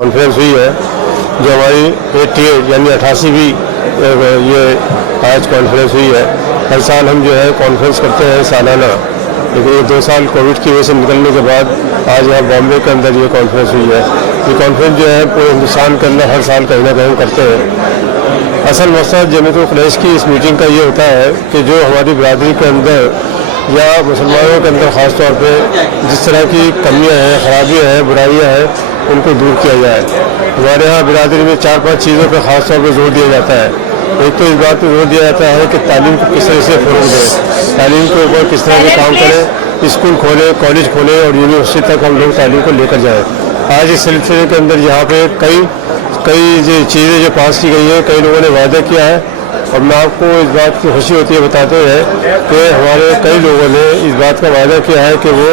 Conference हुई है जो हमारी 88 यानी 88वीं ये आज कॉन्फ्रेंस हुई है। हर साल हम जो है कॉन्फ्रेंस करते हैं सालाना, लेकिन ये 2 साल कोविड की वजह से निकलने के बाद आज यहाँ बॉम्बे के अंदर ये कॉन्फ्रेंस हुई है। ये कॉन्फ्रेंस जो है पूरे हिंदुस्तान के अंदर हर साल कहीं ना कहीं करते हैं। असल मकसद जमीयतुल क़ुरैश की इस मीटिंग का ये होता है कि जो हमारी बिरादरी के अंदर या मुसलमानों के अंदर ख़ास तौर पे जिस तरह की कमियां हैं, खराबियां हैं, बुराइयां हैं, उनको दूर किया जाए। हमारे यहाँ बिरादरी में 4-5 चीज़ों पर ख़ास तौर पर जोर दिया जाता है। एक तो इस बात पर जोर दिया जाता है कि तालीम को किस तरह से फ़रोग़ दें, तालीम के ऊपर किस तरह के काम करें, स्कूल खोलें, कॉलेज खोलें और यूनिवर्सिटी तक हम लोग तालीम को लेकर जाएँ। आज इस सिलसिले के अंदर यहाँ पे कई चीज़ें जो पास की गई हैं, कई लोगों ने वादा किया है और मैं आपको इस बात की खुशी होती है बताते हुए कि हमारे कई लोगों ने इस बात का वादा किया है कि वो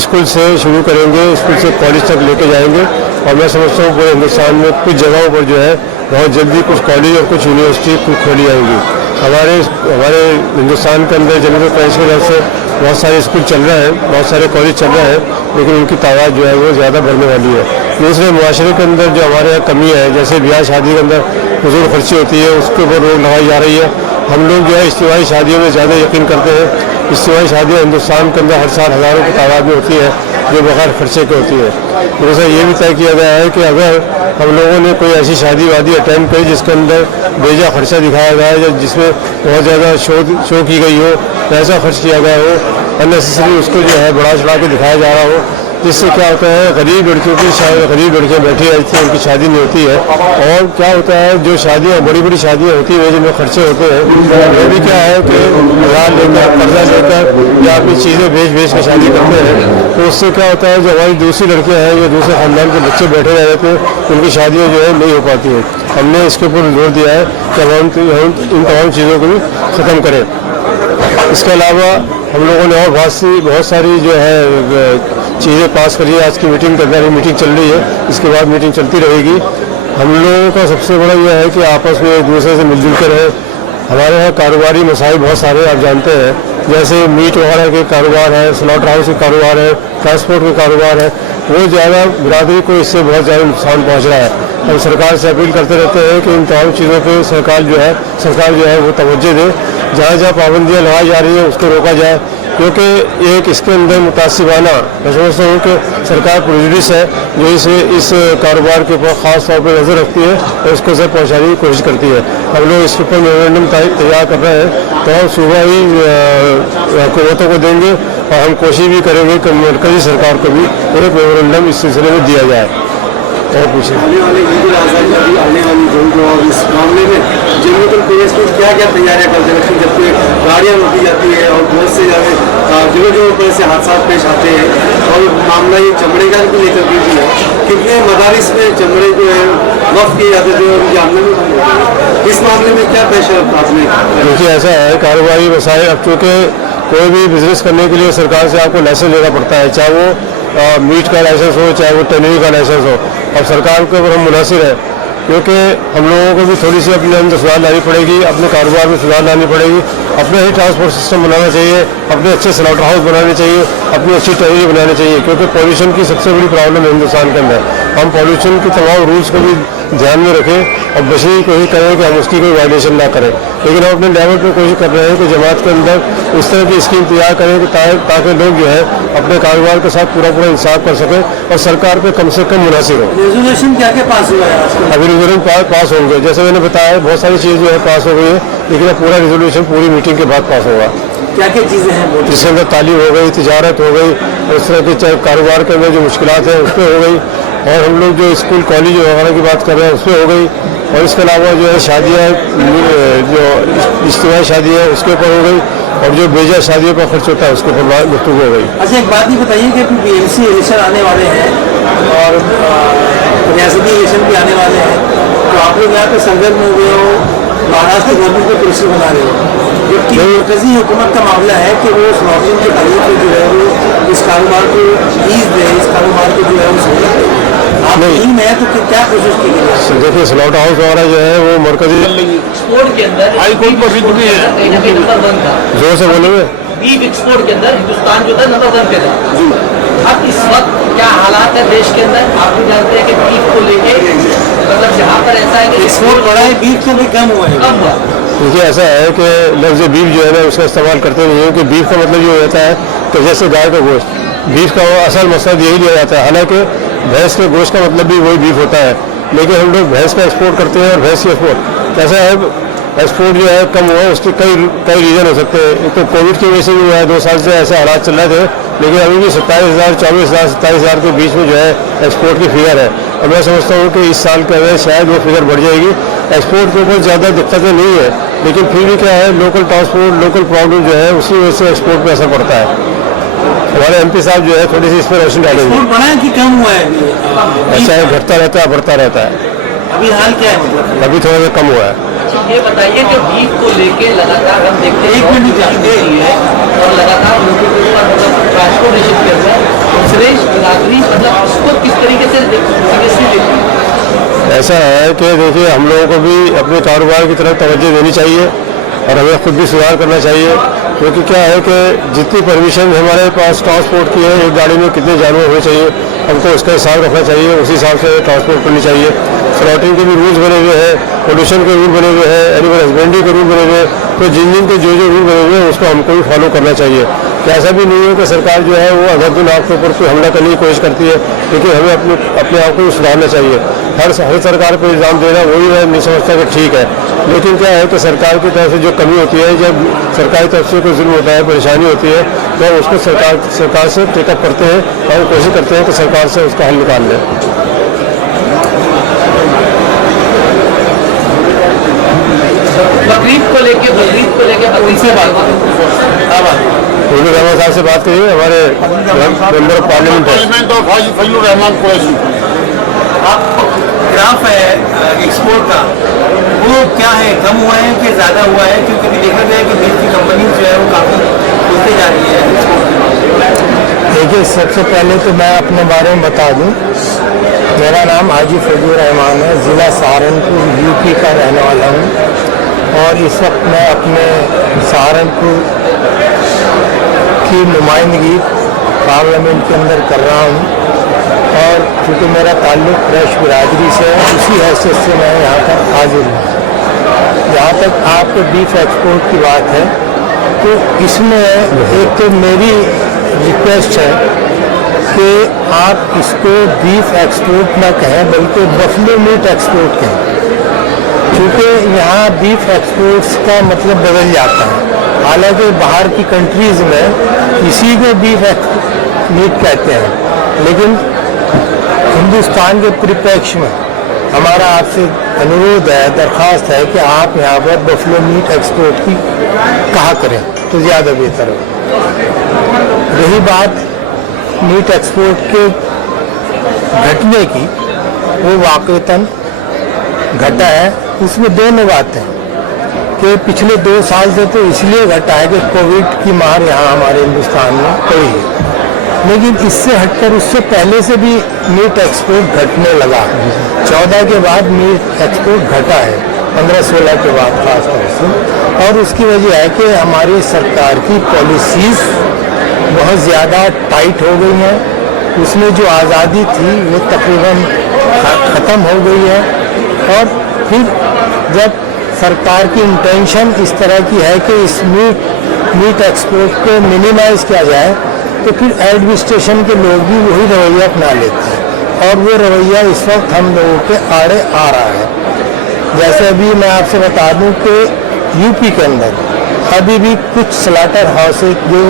स्कूल से शुरू करेंगे, स्कूल से कॉलेज तक लेके जाएंगे। और मैं समझता हूँ पूरे हिंदुस्तान में कुछ जगहों पर जो है बहुत जल्दी कुछ कॉलेज और कुछ यूनिवर्सिटी कुछ खोली जाएंगी। हमारे हिंदुस्तान के अंदर जमीयतुल क़ुरैश की तरफ से बहुत सारे स्कूल चल रहे हैं, बहुत सारे कॉलेज चल रहे हैं, लेकिन उनकी तादाद जो है वो ज़्यादा बढ़ने वाली है। दूसरे मुआशरे के अंदर जो हमारे यहाँ कमी है, जैसे ब्याह शादी के अंदर फजूल खर्ची होती है, उसके ऊपर रोक लगाई जा रही है। हम लोग जो है इज्तिमाई शादियों में ज़्यादा यकीन करते हैं। इज्तिमाई शादियाँ हिंदुस्तान के अंदर हर साल हज़ारों की तादाद में होती है जो बगैर खर्चे की होती है। दूसरा ये भी तय किया गया है कि अगर हम लोगों ने कोई ऐसी शादी वादी अटेंड करी जिसके अंदर बेजा खर्चा दिखाया गया है, जिसमें बहुत ज़्यादा शो की गई हो, पैसा खर्च किया गया हो, अननेसेसरी उसको जो है बढ़ा चढ़ा के दिखाया जा रहा हो, जिससे क्या होता है गरीब लड़कियों की गरीब लड़कियाँ बैठी रहती हैं, उनकी शादी नहीं होती है। और क्या होता है जो शादियाँ बड़ी बड़ी शादियाँ होती हैं जिनमें खर्चे होते हैं, वो भी क्या है कि उधार लेकर कर्जा लेकर या अपनी चीज़ें बेच के शादी करते हैं। तो उससे क्या होता है जो हमारी दूसरी लड़कियाँ हैं या दूसरे ख़ानदान के बच्चे बैठे रह जाते हैं, उनकी शादियाँ जो है नहीं हो पाती हैं। हमने इसके ऊपर जोर दिया है कि हम इन तमाम चीज़ों को भी ख़त्म करें। इसके अलावा हम लोगों ने और बहुत सारी जो है चीज़ें पास करी है। आज की मीटिंग के अंदर मीटिंग चल रही है, इसके बाद मीटिंग चलती रहेगी। हम लोगों का सबसे बड़ा यह है कि आपस में एक दूसरे से मिलजुल कर रहें। हमारे यहाँ कारोबारी मसाइल बहुत सारे आप जानते हैं, जैसे मीट वगैरह के कारोबार है, स्लॉटर हाउस के कारोबार है, ट्रांसपोर्ट के कारोबार है, वो ज़्यादा बिरादरी को इससे बहुत ज़्यादा नुकसान पहुँच रहा है। हम सरकार से अपील करते रहते हैं कि इन तमाम चीज़ों पर सरकार जो है वो तवज्जो दे। जहाँ पाबंदियाँ लगाई जा रही है उसको रोका जाए, क्योंकि एक इसके अंदर मुतासिबाना मैं समझता हूँ कि सरकार प्रेजुडिस है जो इस कारोबार के ऊपर ख़ास तौर पर नज़र रखती है और उसको सर पहुँचाने की कोशिश करती है। हम लोग इस ऊपर मेमोरेंडम तैयार कर रहे हैं, तो हम सूबाई हुकूमतों को देंगे और हम कोशिश भी करेंगे कि मरकज़ी सरकार को भी एक मेमोरेंडम इस सिलसिले में दिया जाए। और पूछे आने वाली इस मामले में जमीयतुल क़ुरैश को क्या तैयारियां करते हैं, जबकि गाड़ियां रोकी जाती है और बहुत से जगह पर से हादसा पेश आते हैं। और मामला ये चमड़े का भी लेकर के भी है, कितने मदारिस में चमड़े जो है वक़्त किए जाते थे और उनकी आमदनी बंद होती है। इस मामले में क्या पेशा आपने? देखिए ऐसा है, कारोबारी मसाइल अब चूँकि कोई भी बिजनेस करने के लिए सरकार से आपको लाइसेंस लेना पड़ता है, चाहे वो मीट का लाइसेंस हो, चाहे वो टनरी का लाइसेंस हो। अब सरकार के ऊपर हम मुनासिर है, क्योंकि हम लोगों को भी थोड़ी सी अपने अंदर सुधार लानी पड़ेगी, अपने कारोबार में सुधार लानी पड़ेगी, अपना ही ट्रांसपोर्ट सिस्टम बनाना चाहिए, अपने अच्छे स्लॉटर हाउस बनाने चाहिए, अपनी अच्छी टनरी बनानी चाहिए। क्योंकि पॉल्यूशन की सबसे बड़ी प्रॉब्लम है हिंदुस्तान के अंदर। हम पॉल्यूशन की तमाम रूल्स को भी ध्यान में रखें और बचने की कोशिश करें कि हम उसकी कोई वायलेशन ना करें। लेकिन हम अपने लेवल पर कोशिश कर रहे हैं कि जमात के अंदर इस तरह की स्कीम तैयार करें कि ताकि लोग जो है अपने कारोबार के साथ पूरा इंसाफ कर सकें और सरकार पे कम से कम मुनासिब हो। रेजोल्यूशन क्या पास हुआ है? अभी रेजोल्यूशन पास होंगे, जैसे मैंने बताया बहुत सारी चीज़ जो है पास हो गई है, लेकिन अब पूरा रेजोल्यूशन पूरी मीटिंग के बाद पास होगा। क्या चीज़ें हैं जिसके अंदर तालीम हो गई, तिजारत हो गई और इस तरह के कारोबार के अंदर जो मुश्किलात हैं उस पर हो गई, और हम लोग जो स्कूल कॉलेज वगैरह की बात कर रहे हैं उस पर हो गई, और इसके अलावा जो है शादियाँ जो इज्तिमाई शादी है उसके ऊपर हो गई, और जो बेजा शादियों पर खर्च होता है उसके ऊपर गुफ्तगू हो गई। अच्छा, एक बात ये बताइए कि BMC इलेक्शन आने वाले हैं और रियासती इलेक्शन भी आने वाले हैं, तो आप लोग यहाँ पे सरगर्म हो गए हो, महाराष्ट्र गवर्नमेंट को पॉलिसी बना रहे हो, जबकि मरकजी हुकूमत का मामला है कि वो स्लॉटिंग के तारीफ जो है वो इस कारोबार को ईज दे, इस कारोबार को जो है वो सहूलत दे। आप टीम है तो क्या कोशिश की गई? देखिए स्लॉट हाउस वगैरह जो है वो मरकजी एक्सपोर्ट के अंदर हाईकोर्ट पर भी दुखी है, नंबर 1 था। जोर से बोलोगे। बीफ एक्सपोर्ट के अंदर हिंदुस्तान जो था नंबर 1 पे था। अब इस वक्त क्या हालात है देश के अंदर? आप भी जानते हैं कि बीफ को लेके एक्सपोर्ट बढ़ा है, बीफ तो भी कम हुआ है। कम हुआ। देखिए ऐसा है कि लफ्ज़ बीफ जो है ना उसका इस्तेमाल करते नहीं है, कि बीफ का मतलब ये हो जाता है कि जैसे गाय का गोश्त, बीफ का वो असल मकसद यही लिया जाता है। हालांकि भैंस के गोश्त का मतलब भी वही बीफ होता है, लेकिन हम लोग भैंस का एक्सपोर्ट करते हैं और भैंस की एक्सपोर्ट ऐसा है, एक्सपोर्ट जो है कम हुआ, उसके कई रीज़न हो सकते हैं। एक तो कोविड की वजह से भी हुआ है, 2 साल से ऐसे हालात चल रहे थे, लेकिन अभी भी 27,000, 24,000, 27,000 के बीच में जो है एक्सपोर्ट की फिगर है। और मैं समझता हूँ कि इस साल के अंदर शायद वो फिगर बढ़ जाएगी। एक्सपोर्ट के ऊपर ज़्यादा दिक्कतें नहीं है, लेकिन फिर भी क्या है, लोकल ट्रांसपोर्ट, लोकल प्रॉब्लम जो है उसी वजह से एक्सपोर्ट पर असर पड़ता है। हमारे MP साहब जो है थोड़ी सी इस पर रोशनी डालेंगे। एक्सपोर्ट बढ़ा है कि कम हुआ है? ऐसा है, घटता रहता है, बढ़ता रहता है। अभी हाल क्या है मतलब? अभी थोड़ा सा कम हुआ है। ये बताइए कि बीफ को लेके लगातार हम देखते हैं, एक मिनट चाहिए है और लगातार लोगों के ऊपर मतलब ट्रांसपोर्टेशन के अंदर सुरेश बिरादरी मतलब उसको किस तरीके से सीरियसली लेती है? ऐसा है कि देखिए हम लोगों को भी अपने कारोबार की तरफ तवज्जो देनी चाहिए और हमें खुद भी सुधार करना चाहिए, क्योंकि क्या है कि जितनी परमिशन हमारे पास ट्रांसपोर्ट की है, एक गाड़ी में कितने जानवर होने चाहिए, हमको उसका हिसाब रखना चाहिए, उसी हिसाब से ट्रांसपोर्ट करनी चाहिए। स्लॉटिंग के भी रूल्स बने हुए हैं, पोल्यूशन के रूल बने हुए हैं, एनिमल हस्बेंड्री के रूल बने हुए हैं, तो जिन जिन के जो रूल बने हुए हैं उसको हमको भी फॉलो करना चाहिए। कि ऐसा भी नहीं है कि सरकार जो है वो अगर दिन आपके ऊपर कोई हमला करने की कोशिश करती है, लेकिन हमें अपने आप को भी सुधारना चाहिए। हर सरकार पर इल्ज़ाम देना वही मैं नहीं समझता कि ठीक है, लेकिन क्या है कि सरकार की तरफ से जो कमी होती है, जब सरकारी तरफ से कोई जुल्म होता है, परेशानी होती है, तो उसको सरकार से टेकअप करते हैं और कोशिश करते हैं कि सरकार से उसका हल निकाल लें। बकरीद को लेके उनसे बात करें। फजलुर रहमान साहब से बात करिए, हमारे मेंबर ऑफ पार्लियामेंट है। फजलुर रहमान कुरैशी। आप ग्राफ है एक्सपोर्ट का, वो क्या है, कम हुआ है कि ज़्यादा हुआ है? क्योंकि अभी देखा गया है कि बीफ की कंपनी जो है वो काफ़ी खुलती जा रही है एक्सपोर्ट। देखिए, सबसे पहले तो मैं अपने बारे में बता दूं, मेरा नाम हाजी फजलुर रहमान है, ज़िला सहारनपुर UP का रहने वाला हूं और इस वक्त मैं अपने सहारनपुर की नुमाइंदगी पार्लियामेंट के अंदर कर रहा हूं और चूँकि मेरा ताल्लुक़ कुरैश बिरादरी से है, उसी हैसियत से मैं यहाँ पर हाजिर हूँ। जहाँ तक आपके बीफ एक्सपोर्ट की बात है, तो इसमें एक तो मेरी रिक्वेस्ट है कि आप इसको बीफ एक्सपोर्ट ना कहें बल्कि बफलो मीट एक्सपोर्ट कहें, क्योंकि यहाँ बीफ एक्सपोर्ट्स का मतलब बदल जाता है। हालांकि बाहर की कंट्रीज़ में इसी को बीफ मीट कहते हैं, लेकिन हिंदुस्तान के परिप्रेक्ष्य में हमारा आपसे अनुरोध है, दरख्वास्त है कि आप यहाँ पर बफलो मीट एक्सपोर्ट की कहा करें तो ज़्यादा बेहतर हो। रही बात मीट एक्सपोर्ट के घटने की, वो वाक़तन घटा है। उसमें दोनों बातें कि पिछले 2 साल से तो इसलिए घटा है कि कोविड की मार यहाँ हमारे हिंदुस्तान में पड़ी है, लेकिन इससे हटकर उससे पहले से भी मीट एक्सपोर्ट घटने लगा। 14 के बाद मीट एक्सपोर्ट घटा है, 15-16 के बाद खास तौर से, और उसकी वजह है कि हमारी सरकार की पॉलिसीज़ बहुत ज़्यादा टाइट हो गई हैं। उसमें जो आज़ादी थी वो तकरीबन ख़त्म हो गई है, और फिर जब सरकार की इंटेंशन इस तरह की है कि इस मीट एक्सपोर्ट को मिनिमाइज़ किया जाए, तो फिर एडमिनिस्ट्रेशन के लोग भी वही रवैया अपना लेते हैं, और वो रवैया इस वक्त हम लोगों के आड़े आ रहा है। जैसे अभी मैं आपसे बता दूं कि UP के अंदर अभी भी कुछ स्लाटर हाउसेज जो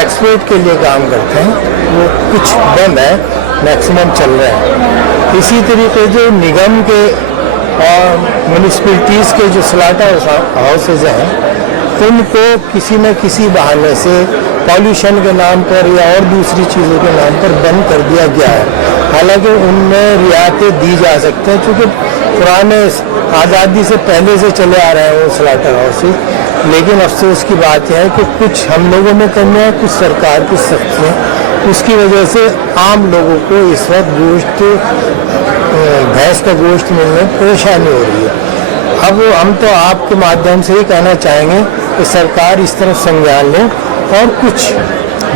एक्सपोर्ट के लिए काम करते हैं वो कुछ बंद है, मैक्सिमम चल रहे हैं। इसी तरीके जो निगम के और म्यूनिसिपैलिटीज़ के जो स्लाटर हाउसेज हैं, उनको किसी न किसी बहाने से पॉल्यूशन के नाम पर या और दूसरी चीज़ों के नाम पर बंद कर दिया गया है। हालांकि उनमें रियायतें दी जा सकते हैं, क्योंकि पुराने आज़ादी से पहले से चले आ रहे हैं वो स्लाटर हाउसेज। लेकिन अफसोस की बात यह है कि कुछ हम लोगों में कमियाँ, कुछ सरकार की सख्तियाँ, उसकी वजह से आम लोगों को इस वक्त गोश्त, भैंस का गोश्त मिलने में परेशानी हो रही है। अब हम तो आपके माध्यम से ही कहना चाहेंगे कि सरकार इस तरफ संज्ञान लें और कुछ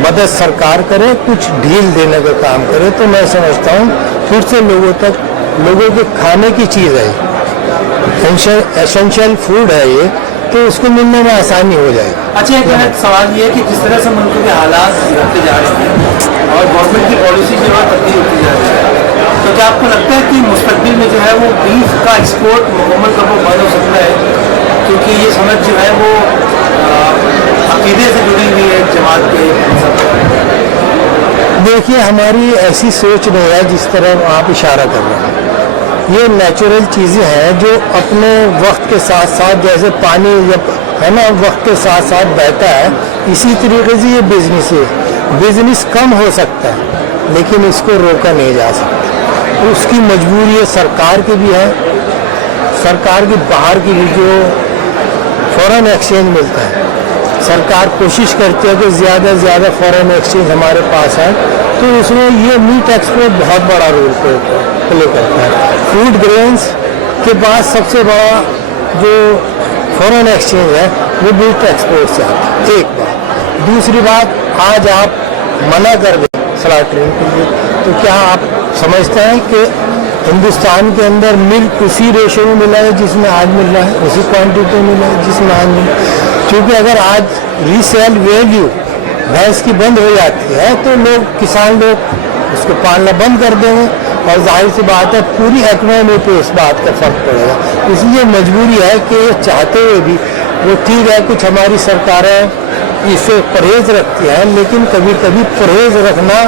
मदद सरकार करे, कुछ ढील देने का काम करे, तो मैं समझता हूँ फिर से लोगों के खाने की चीज़ है, एसेंशियल फूड है ये, तो उसको मिलने में आसानी हो जाएगी। अच्छा, एक मेरा सवाल ये है कि जिस तरह से मुल्क के हालात बिगड़ते जा रहे हैं और गवर्नमेंट की पॉलिसी जो है तब्दील होती जा रही है, तो क्या आपको लगता है कि मुस्तकबिल में जो है वो बीफ का एक्सपोर्ट मुकम्मल तौर पर बंद हो सकता है, क्योंकि ये समझ जो है वो अकीदे से जुड़ी हुई है जमात के सब? देखिए, हमारी ऐसी सोच नहीं है जिस तरह आप इशारा कर रहे हैं। ये नेचुरल चीज़ें हैं जो अपने वक्त के साथ साथ, जैसे पानी जब है ना वक्त के साथ साथ बहता है, इसी तरीके से ये बिजनेस है। बिजनेस कम हो सकता है लेकिन इसको रोका नहीं जा सकता। उसकी मजबूरी है सरकार की भी है, सरकार की बाहर की भी जो फॉरेन एक्सचेंज मिलता है, सरकार कोशिश करती है कि ज़्यादा से ज़्यादा फॉरेन एक्सचेंज हमारे पास है, तो उसमें ये मीट एक्सपोर्ट बहुत बड़ा रोल प्ले करता है। फूड ग्रेन्स के बाद सबसे बड़ा जो फॉरेन एक्सचेंज है वो मीट एक्सपोर्ट से आता है, एक बात। दूसरी बात, आज आप मना कर दें स्लॉटरिंग के लिए, तो क्या आप समझते हैं कि हिंदुस्तान के अंदर मिल्क उसी रेशो में मिला है जिसमें आज मिल रहा है, उसी क्वांटिटी में मिला है जिसमें आज मिला है? क्योंकि अगर आज रीसेल वैल्यू भैंस की बंद हो जाती है तो लोग, किसान लोग उसको पालना बंद कर देंगे और जाहिर सी बात है पूरी इकोनॉमी पे इस बात का फर्क पड़ेगा। इसलिए मजबूरी है कि चाहते हुए भी, वो ठीक है कुछ हमारी सरकारें इससे परहेज रखती हैं, लेकिन कभी कभी परहेज रखना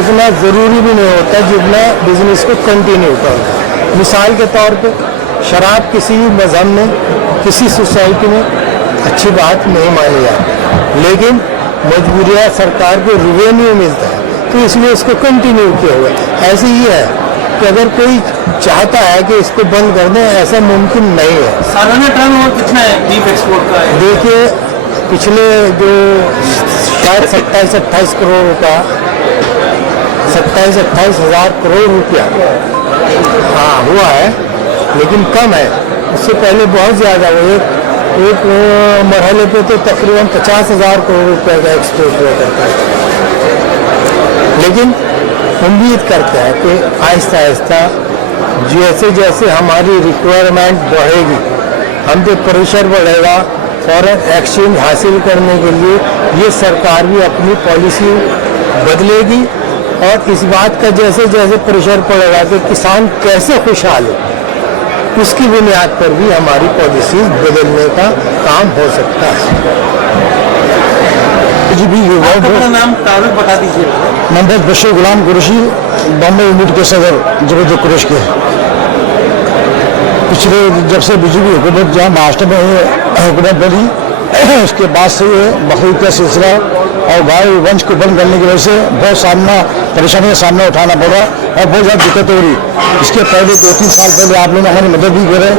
इतना ज़रूरी भी नहीं होता जितना बिजनेस को कंटिन्यू करना। मिसाल के तौर पे शराब किसी भी मज़हब में, किसी सोसाइटी में अच्छी बात नहीं मानी जाती, लेकिन मजबूरियाँ सरकार को रिवेन्यू मिलता है तो इसलिए इसको कंटिन्यू किया हुआ है। ऐसे ही है कि अगर कोई चाहता है कि इसको बंद कर दें, ऐसा मुमकिन नहीं है। सालाना टर्नओवर कितना है बीफ एक्सपोर्ट का? देखिए, पिछले जो शायद 27-28 करोड़ का 27-28 हज़ार करोड़ रुपया हाँ हुआ है, लेकिन कम है। उससे पहले बहुत ज़्यादा हुए, एक मरहले पे तो तकरीबन 50,000 करोड़ रुपए का एक्सपोर्ट हुआ करता है। लेकिन उम्मीद करते हैं कि आहिस्ता आहिस्ता जैसे जैसे हमारी रिक्वायरमेंट बढ़ेगी, हम पे प्रेशर बढ़ेगा फॉरेन एक्सचेंज हासिल करने के लिए, ये सरकार भी अपनी पॉलिसी बदलेगी और इस बात का जैसे जैसे प्रेशर पड़ेगा कि किसान कैसे खुशहाल हो, उसकी बुनियाद पर भी हमारी पॉलिसी बदलने का काम हो सकता है। जी भी अपना नाम तारुफ बता दीजिए। मोहम्मद बशीर गुलाम कुरैशी, बॉम्बे यूनिट के सदर जबरदस्त कुरैश के। पिछले जब से बीजेपी हुकूमत जहाँ महाराष्ट्र में हुकूमत बनी, उसके बाद से ये बकरीद का सिलसिला और गाय वंश को बंद करने की वजह से बहुत परेशानी का सामना उठाना पड़ा और बहुत ज़्यादा दिक्कत हो रही। इसके पहले 2-3 साल पहले आप लोग हमारी मदद भी करे,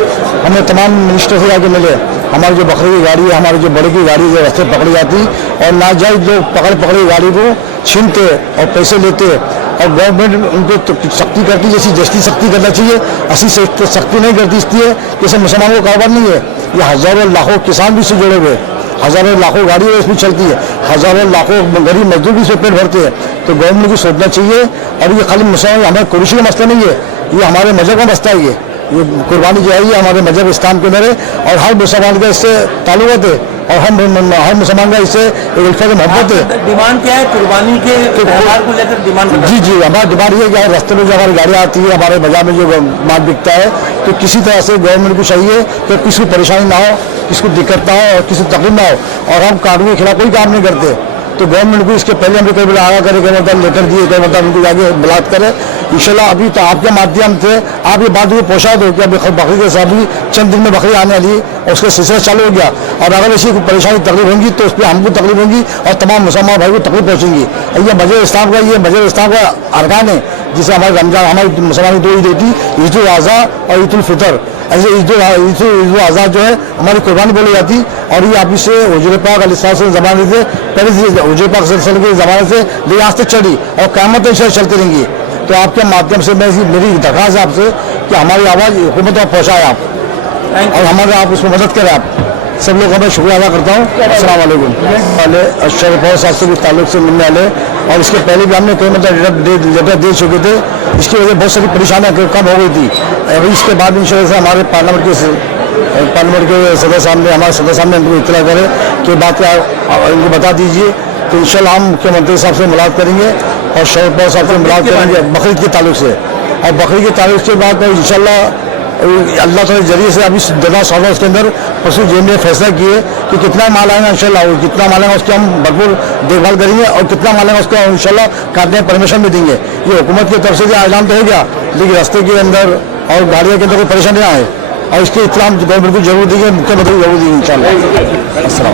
हमें तमाम मिनिस्टर से जाके मिले। हमारी जो बकरी की गाड़ी है, हमारी जो बड़े की गाड़ी है, रास्ते पकड़ी जाती और नाजायज लोग पकड़ी गाड़ी को छीनते और पैसे लेते और गवर्नमेंट उनको सख्ती करती, जैसी जस्ती सख्ती करना चाहिए, ऐसी सख्ती नहीं करती। इसलिए जैसे मुसलमानों का कारोबार नहीं है, ये हज़ारों लाखों किसान भी इससे जुड़े हुए, हज़ारों लाखों गाड़ियाँ इसमें चलती है, हज़ारों लाखों गरीब मजदूर भी इसमें पेट भरते हैं। तो गवर्नमेंट को सोचना चाहिए। और ये खाली मुसलमान हमारे कुरैशी का मसला नहीं है, ये हमारे मजहब का मसला है। ये कुर्बानी जो है ये हमारे मजहब इस्लाम के अंदर है और हर मुसलमान का इससे ताल्लुक़ है और हर मुसलमान का इससे एक मोहब्बत है। डिमांड क्या है कुर्बानी के त्यौहार को लेकर? डिमांड जी हमारी डिमांड ये है कि रास्ते में जो हमारी गाड़ियाँ आती है, हमारे बाजार में जो माल बिकता है, तो किसी तरह से गवर्नमेंट को चाहिए कि किसी को परेशानी ना हो, किसी को दिक्कत ना हो और किसी को तकलीफ ना हो। और हम कानून के खिलाफ कोई काम नहीं करते, तो गवर्नमेंट को इसके पहले हमने कई बार आगा करे, कई मतलब लेटर दिए, कई मतलब उनको जाके बलात् करें। इंशाल्लाह अभी तो आपके माध्यम से आप ये बात को पहुँचा दो कि अभी बकरी के साथ भी चंद दिन में बकरी आने वाली और उसका सिलसिला चालू हो गया। और अगर ऐसी कोई परेशानी तकलीफ होगी तो उस पर हमको तकलीफ होगी और तमाम मुसलमान भाई को तकलीफ पहुँचेंगी। ये मजहब इस्लाम का अरकान है, जिसे हमारे रमजान, हमारी मुसलमान 2 ईद होती, ईद उल अज़हा और ईद उल फितर। ऐसे ईद उल अज़हा जो है हमारी कुर्बानी बोली जाती और ये आप इससे हुजूर पाक अलैहिस्सलाम ज़माने से पहले से हुजूर पाक सल्लल्लाहु अलैहि वसल्लम के ज़माने से ले आज तक चली और क़यामत तक चलती रहेंगी। तो आपके माध्यम से मेरी दरख्वास्त है आपसे कि हमारी आवाज़ हुकूमत तक पहुँचाएं आप और हमारे आप उसमें मदद करें। आप सब लोग का मैं शुक्रिया अदा करता हूँ। अस्सलाम वालेकुम। वाले शरीफ शास्त्री के ताल्लुक से मिलने वाले और इसके पहले भी हमने कई मतलब लेटर दे चुके थे। इसकी वजह बहुत सारी परेशानियाँ कम हो गई थी। अभी इसके बाद इंशाल्लाह से हमारे पार्लियामेंट के सदस्य साहब ने हमारे सदस्य साहब ने हमको इतला करे कि बात इनको बता दीजिए, तो इंशाल्लाह हम मुख्यमंत्री साहब से मुलाकात करेंगे और शरद पवार साहब से मुलाकात करेंगे बकरीद के ताल्लुक से। और बकरीद के ताल्लुक के बाद इंशाल्लाह अल्लाह ताला के जरिए से अभी 10 सालों के अंदर पशु जेल ने फैसला किए कि कितना माल आएगा इंशाल्लाह, और कितना माल आएगा उसकी हम भरपूर देखभाल करेंगे और कितना माल आएगा उसका इंशाल्लाह काटने परमिशन भी देंगे। ये हुकूमत की तरफ से ऐलान तो हो गया, लेकिन रास्ते के अंदर और गाड़ियों के अंदर कोई परेशानी आए और इसकी इत्तला हम गवर्नमेंट को जरूर देंगे, मुख्यमंत्री को जरूर देंगे इंशाल्लाह। अस्सलाम।